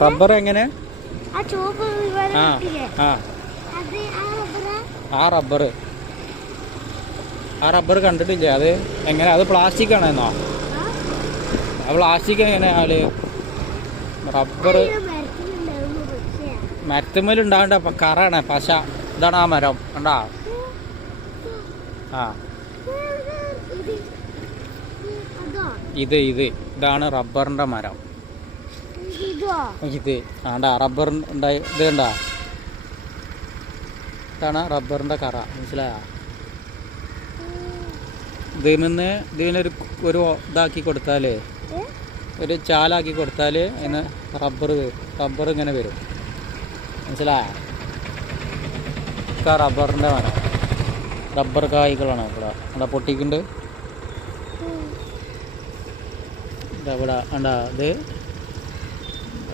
Rubber എങ്ങനെ ആ ആ ആ റബ്ബർ ആ റബ്ബർ കണ്ടിട്ടില്ല അത് എങ്ങനെ അത് പ്ലാസ്റ്റിക് ആണെന്നോ ആ? പ്ലാസ്റ്റിക് എങ്ങനെ ആൾ റബ്ബർ മരത്തുമ്മലുണ്ടാവണ്ട കറാണ് പശ ഇതാണ് ആ മരം കണ്ടാ ആ ഇത് ഇത് ഇതാണ് റബ്ബറിന്റെ മരം ഇതോ ആണ്ടാ റബ്ബർ ഉണ്ടായി ഇത് കണ്ടാ? ഇതാണ് റബ്ബറിന്റെ കറ മനസ്സിലായ? ഇതിൽ നിന്ന് ഇതിനൊരു ഒരു ഇതാക്കി കൊടുത്താലേ ഒരു ചാലാക്കി കൊടുത്താൽ അതിന് റബ്ബർ റബ്ബർ ഇങ്ങനെ വരും. മനസ്സിലായ? ഇതാ റബ്ബറിന്റെ മരം റബ്ബർ കായ്കളാണ് ഇവിടെ. പൊട്ടിക്കുണ്ട് ഇതാ ഇവിടെ ഉണ്ടാ ഇത്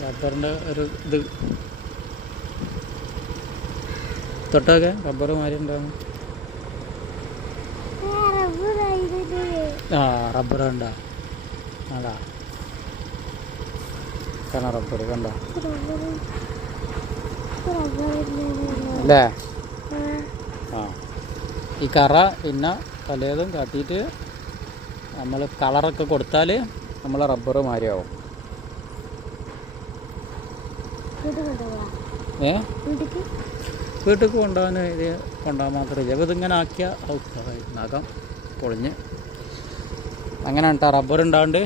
റബ്ബറിന്റെ ഒരു ഇത്. തൊട്ടൊക്കെ റബ്ബർ മാതിരി ഉണ്ടാകും ആ, റബ്ബർ ഉണ്ടാ അതാ കണ റബ്ബർ കണ്ട? അല്ലേ? ആ. ഈ കറ പിന്നെ പലതും കാട്ടിയിട്ട് നമ്മൾ കളറൊക്കെ കൊടുത്താൽ നമ്മൾ റബ്ബർ മാരിയാവും ഇത് കൊണ്ടുപോവാ. ഏ? വീട്ടിൽ കൊണ്ടുപോകാൻ ഇത് കൊണ്ടുപോകാൻ മാത്രമില്ല. ഇതിങ്ങനെ ആക്കിയാൽ നഖം പൊളിഞ്ഞ്. അങ്ങനെ കേട്ടോ റബ്ബർ ഉണ്ടാണ്ട്